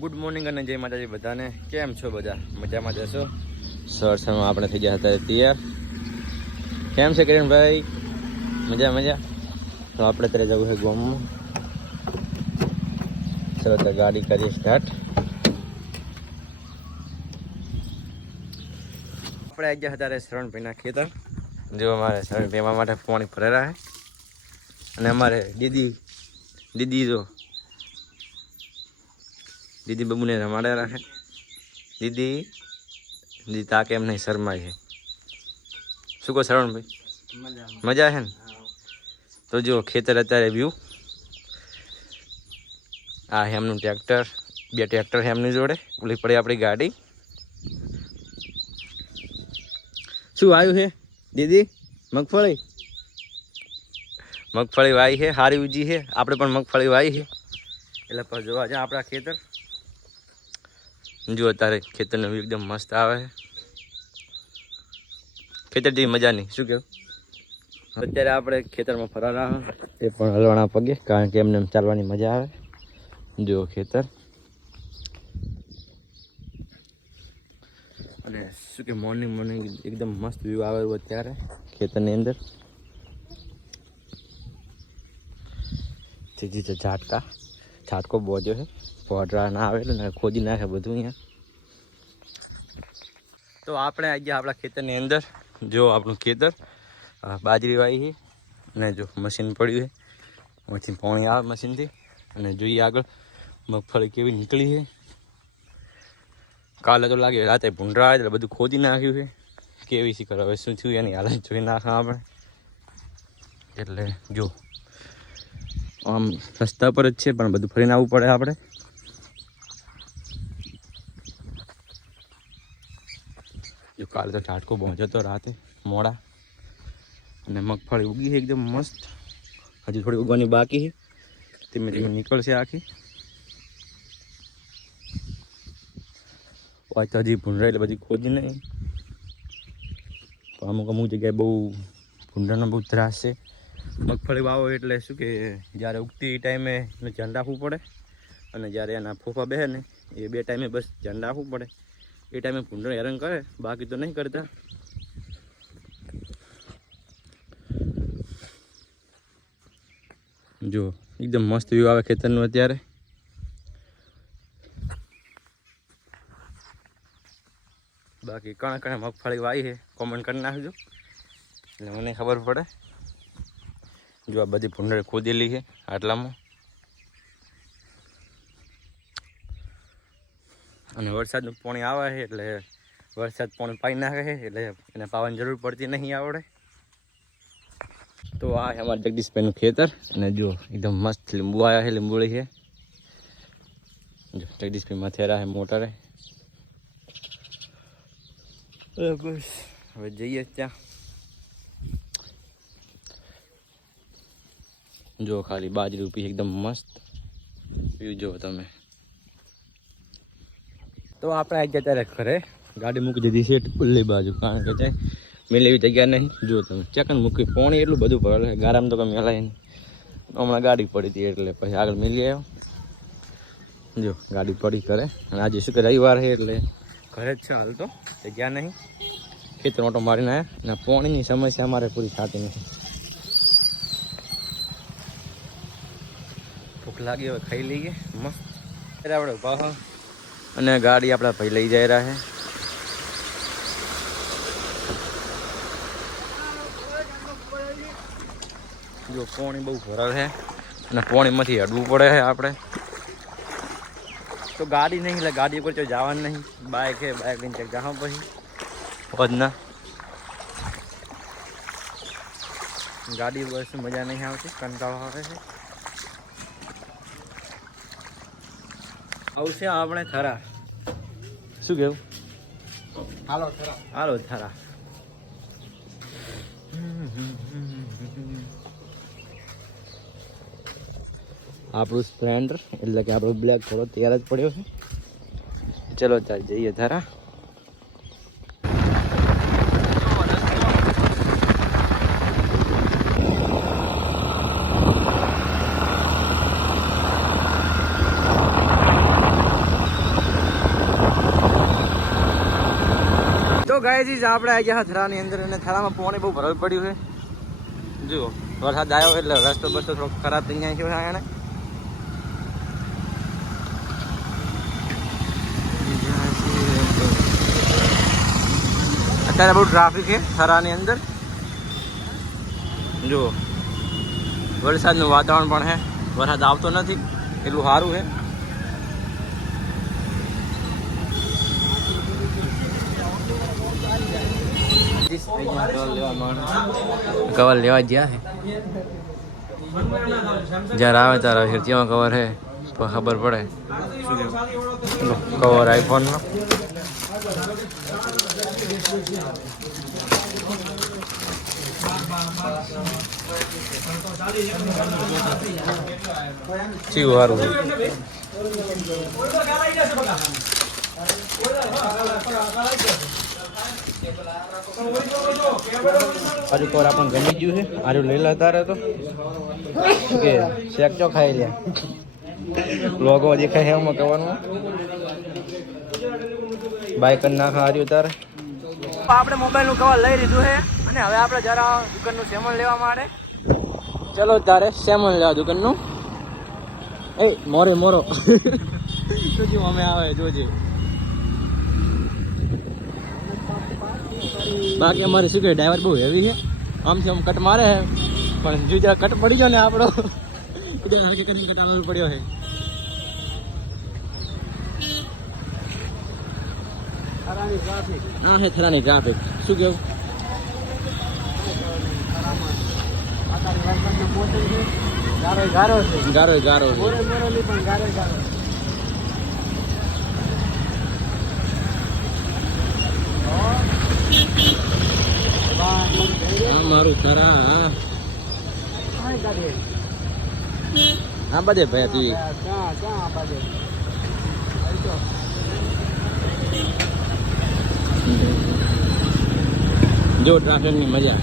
Good morning અને જય માતાજી બધાને. કેમ છો બધા? મજામાં જશો સર સરમાં આપણે થઈ ગયા અત્યારે તૈયાર. કેમ છે કિરણભાઈ? મજા મજા? તો આપણે અત્યારે જવું છે ગોમમાં. ચલો, તો ગાડી કરીએ સ્ટાર્ટ. આપણે આવી ગયા હતા શરણભાઈના ખેતર. જો અમારે શરણભાઈ માટે પાણી ભરેલા છે. અને અમારે દીદી દીદી જો દીદી બબુને રમાડે રાખે દીદી દીદી તાકે એમ નહીં શરમાય છે. શું કહો શ્રવણભાઈ? મજા છે ને? તો જો ખેતર અત્યારે વ્યૂ આ એમનું ટ્રેક્ટર બે ટ્રેક્ટર છે એમની જોડે. ઓલી પડી આપણી ગાડી. શું આવ્યું છે? દીદી મગફળી? મગફળી વાવી છે હારી ઉજી છે. આપણે પણ મગફળી વાવી છે. એટલે પણ જોવા જાય આપણા ખેતર. જો તારે ખેતરનો વ્યૂ એકદમ મસ્ત આવે ખેતર જેવી મજા નહીં, શું કેવું અત્યારે આપણે ખેતરમાં ફરવાના એ પણ હલવાના પગે, કારણ કે એમને એમ ચાલવાની મજા આવે. જો ખેતર. અને શું કે મોર્નિંગ મોર્નિંગ એકદમ મસ્ત વ્યૂ આવે અત્યારે ખેતરની અંદર. ઝાટકા. ઝાટકો બોજો છે. પોડરા ના આવેલું ને ખોદી નાખે બધું અહીંયા. તો આપણે આવી ગયા આપણા ખેતરની અંદર, જો આપણું ખેતર બાજરી વાવી છે, અને જો મશીન પડ્યું છે અહીંથી પાણી આવે મશીનથી, અને જોઈએ આગળ મગફળી કેવી નીકળી છે. કાલે તો લાગે રાતે ભૂંડરા એટલે બધું ખોદી નાખ્યું છે. કેવી શીખર હવે શું થયું એની હાલત જોઈ નાખા આપણે. એટલે જો, આમ રસ્તા પર જ છે, પણ બધું ફરીને આવવું પડે આપણે. કાલે તો ઝાટકો પહોંચ્યો હતો રાતે, મોડા. અને મગફળી ઉગી છે એકદમ મસ્ત. હજી થોડી ઉગવાની બાકી છે. ધીમે ધીમે નીકળશે આખી. હોય તો હજી ભૂંડરા બધી ખોદી નહીં. પણ અમુક અમુક જગ્યાએ બહુ ભૂંડાનો બહુ ત્રાસ છે. મગફળી વાવો એટલે શું કે જ્યારે ઉગતી ટાઈમે એને ધ્યાન રાખવું પડે. અને જ્યારે એના ફોફા બેસે ને, એ બે ટાઈમે બસ ધ્યાન રાખવું પડે. એ ટાઈમે ભૂંડણ હેરાન કરે બાકી તો નહીં કરતા જો એકદમ મસ્ત વ્યૂ આવે ખેતરનું અત્યારે બાકી કણ કણે મગફળી વાવી છે કોમેન્ટ કરી નાખજો એટલે મને ખબર પડે. જો આ બધી ભૂંડળ ખોદેલી છે આટલામાં. અને વરસાદનું પાણી આવે છે એટલે વરસાદ પાણી પાઈ નાખે છે એટલે એને પાવાની જરૂર પડતી નહીં આવડે. તો આ છે અમારા જગદીશભાઈનું ખેતર અને જો એકદમ મસ્ત લીંબુ આવ્યા છે લીંબુળી છે. જો જગદીશભાઈ મથેરા છે મોટરે. બસ. હવે જઈએ ત્યાં. જો ખાલી બાજરી ઉપી એકદમ મસ્ત. વ્યૂ જો તમે. તો આપણે આવી ગયા ત્યારે ઘરે ગાડી મૂકી દીધી છે ખુલ્લી બાજુ, કારણ કે છે મેં એવી જગ્યા નહીં. જો તમે ચકન મૂકી, પોણી એટલું બધું ભરેલું છે, ગારામાં તો કંઈ મેલાય નહીં. હમણાં ગાડી પડી હતી એટલે પછી આગળ મેલી આવ્યો. જો, ગાડી પડી કરે અને આજે શું કે રવિવાર છે એટલે ઘરે જ છે હાલ તો, જગ્યા નહીં. ખેતર ઓટો મારીને આવ્યા અને પોણીની સમસ્યા અમારે પૂરી થતી નથી. ભૂખ લાગી હવે ખાઈ લઈએ. મસ્ત. આપણે ઊભા અને ગાડી આપણા ભાઈ લઈ જઈ રહ્યા છે. જો પોણી બહુ ભરાવ છે અને પોણીમાંથી હડવું પડે છે આપણે. તો ગાડી નહીં, એટલે ગાડી ઉપર તો જવાનું નહીં. બાઇક છે બાઇક લઈને ચેક જાઓ પછી. વધના ગાડી બસ મજા નહીં આવતી, કંટાળો આવે છે. આવશે આપણે થરા શું કેવું? હાલો થરા. હાલો થરા. આપણું સ્પ્લેન્ડર એટલે કે આપણો બ્લેક થોડો તૈયાર જ પડ્યો છે. ચલો ચાલ જઈએ થરા. ગાય આપણે આવી ગયા થરાની અંદર અને થરામાં પાણી બહુ ભરવું પડ્યું છે જુઓ, વરસાદ આવ્યો એટલે રસ્તો બસ્તો થોડો ખરાબ થઈ ગયા છે એને અત્યારે બહુ ટ્રાફિક છે થરાની અંદર. જુઓ, વરસાદનું વાતાવરણ પણ છે. વરસાદ આવતો નથી, એટલું સારું છે. કવર લેવા ગયા છે જ્યારે આવે ત્યારે ફિરતીમાં કવર છે તો ખબર પડે કવર આઈફોનનો ચીવું સારું છે હજુ કોર આપણને ગમી ગયું છે. આરુ લઈ લે તારે તો. કે શેક ચો ખાઈ લે. લોગો દેખાય છે એમાં કહેવાનું બાઈક કરી નાખા હાર્યું તારે. આપણે મોબાઈલનું કવર લઈ લીધું છે અને હવે આપણે જરા દુકાનનું સેમન લેવા માટે. ચલો તારે સેમન લેવા દુકાનનું. એ મોરે મોરો. જોજે અમે આવે જોજે. બાકી અમારે શું કે ડ્રાઈવર બહુ હેવી છે. આમથી આમ કટ મારે છે. પણ જો જરા કટ પડી ગયો ને આપણો. એટલે કટ આવવો પડ્યો છે. હા હે થરાની ટ્રાફિક શું કેવું? ગારો ગારો ગારો ગારો મોરે થરા હા બધે ભાઈ તું જો ટ્રાફિકની મજા.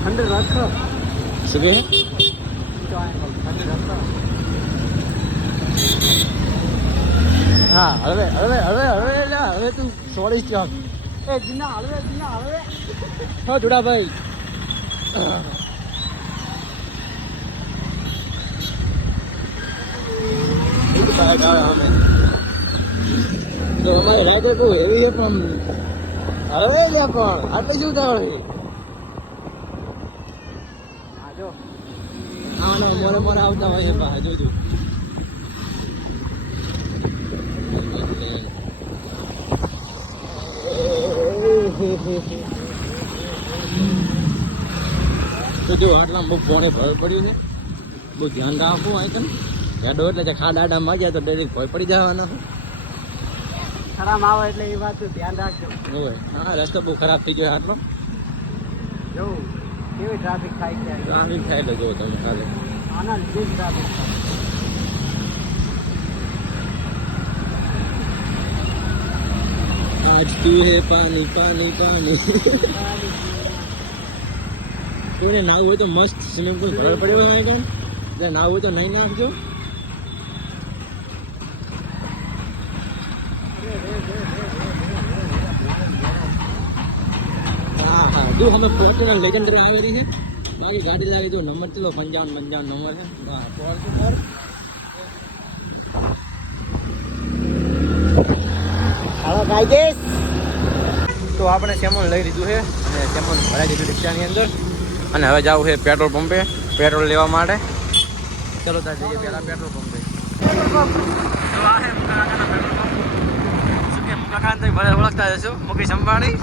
ખંડ રાખો શું કે ખંડ રાખો હા હવે હવે હવે હવે લ્યા, હવે તું સોરી ક્યાં એ જીના હળવે જીના હળવે. હો જોડાભાઈ. તો અમારે રાઈડર બહુ હેવી છે પણ હવે લ્યા પણ આ તો શું થાય હા જો. ના મોરે મોરે આવતા હોય છે જોજો. તો જો આટલા બહુ પોણે ભર પડ્યું છે. બહુ ધ્યાન રાખવું અહીં કન હેડો એટલે જે ખાડા આડા માં ગયા તો ડેરી ભય પડી જવાના ખરાબ આવે એટલે એ વાત ધ્યાન રાખજો. હોય હા રસ્તો બહુ ખરાબ થઈ ગયો આટલો. જો કેવી ટ્રાફિક થાય છે? ટ્રાફિક થાય એટલે જો તમે ખાલી. આના લીધે ટ્રાફિક થાય. આજ તું હે પાણી પાણી પાણી. કોઈને નાવ હોય તો મસ્ત સ્વિમિંગ પુલ ભરાડ પડ્યો હોય કે એટલે નાવ હોય તો નહીં નાખજો. હા હા. જો અમે ફોર્ચ્યુનર લેજન્ડરી આવેલી છે. બાકી ગાડી લાવી તો નંબર ચલો પંચાવન પંચાવન નંબર છે. Fortuner hello guys. તો આપણે સેમોન લઈ લીધું છે અને સેમોન ભરાઈ દીધું રિક્ષાની અંદર. અને હવે જવું છે પેટ્રોલ પંપે પેટ્રોલ લેવા માટે. ચલો ત્યાં જઈએ પહેલાં પેટ્રોલ પંપે. તો આ છે મુકાકાના પેટ્રોલ પંપ. શું કે મુકાકાન તો ભલે ઓળખતા જશો મુકેશ અંબાણી.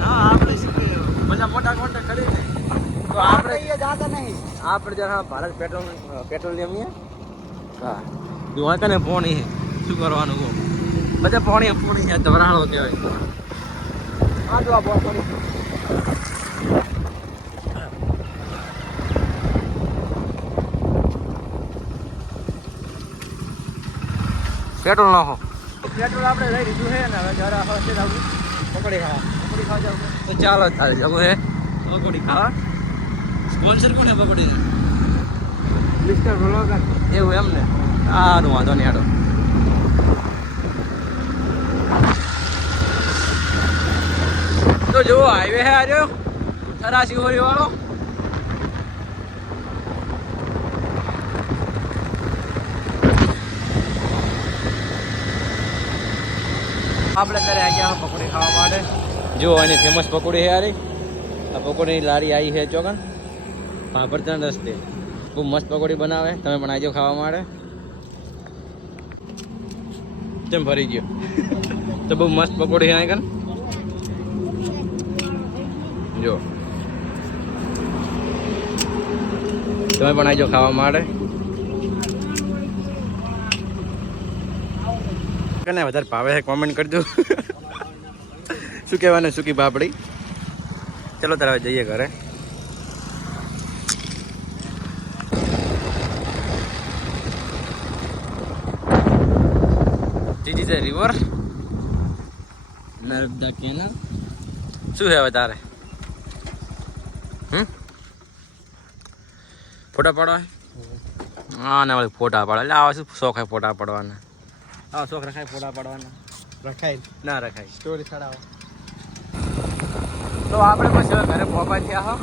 હા આપણે બધા મોટા કોન્ટેક્ટ કરી તો આપણે જાતા નહીં. આપણે જરા ભારત પેટ્રોલ પેટ્રોલિયમ હા. તું ને ફોન છે. શું કરવાનું કહો. બધા પાણી પોણી છે ધવરાળો કહેવાય. આ જો આ પેટ્રોલ નાખો પેટ્રોલ આપણે લઈ લીધું છે ને હવે જરા હશે પકોડી ખાવા. પકડી ખાવા જાવ તો ચાલો તારે જવું છે પકોડી ખાવા. સ્પોન્સર કોને પકોડી મિસ્ટર એવું એમ ને સારું વાંધો નહીં હાડો તો જુઓ હાઈવે હે આર્યો થરાસી હોરી વાળો. આપણે અત્યારે આ ગયા પકોડી ખાવા માટે. જુઓ એની ફેમસ પકોડી છે યારી આ પકોડીની લારી આવી છે ચોકન. પાપડના રસ્તે. બહુ મસ્ત પકોડી બનાવે. તમે પણ આવજો ખાવા માટે. તેમ ફરી ગયો? તો બહુ મસ્ત પકોડી છે અહીં જો તમે પણ આવજો ખાવા માટે. કને વધારે ભાવે છે કોમેન્ટ કરજો. શું કહેવાનું સુકી પાપડી ચલો તારે જઈએ ઘરે. This is a river. Narmada canal શું છે હવે તારે? હમ? ફોટા પાડવા હા ને વળી ફોટા પાડવા એટલે આવા શું શોખ હોય ફોટા પાડવાના? આવા શોખ રખાય ફોટા પાડવાના? રખાય. ના રખાય. સ્ટોરી ચડાવો. તો આપણે પછી હવે ઘરે પહોંચવા થયા હો.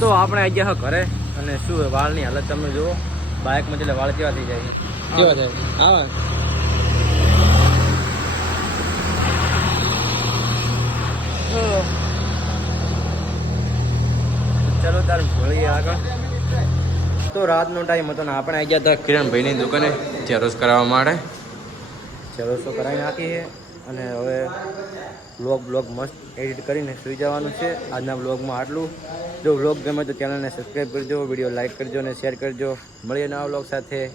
તો આપણે આવી ગયા હો ઘરે. અને શું વાળની હાલત તમે જુઓ. બાઇકમાં એટલે વાળ કેવા થઈ જાય કેવા થાય? હા ચલો તાર મળીએ આગળ. તો રાતનો ટાઈમ હતો ને આપણે આવી ગયા હતા કિરણભાઈની દુકાને. ચેરોસ કરાવવા માટે. ચેરોસો કરાવી નાખી છે. અને હવે બ્લોગ બ્લોગ મસ્ત એડિટ કરીને સુઈ જવાનું છે. આજના બ્લોગમાં આટલું. જો બ્લોગ ગમે તો ચેનલને સબસ્ક્રાઈબ કરજો વીડિયો લાઇક કરજો અને શેર કરજો. મળીએ નવા બ્લોગ સાથે.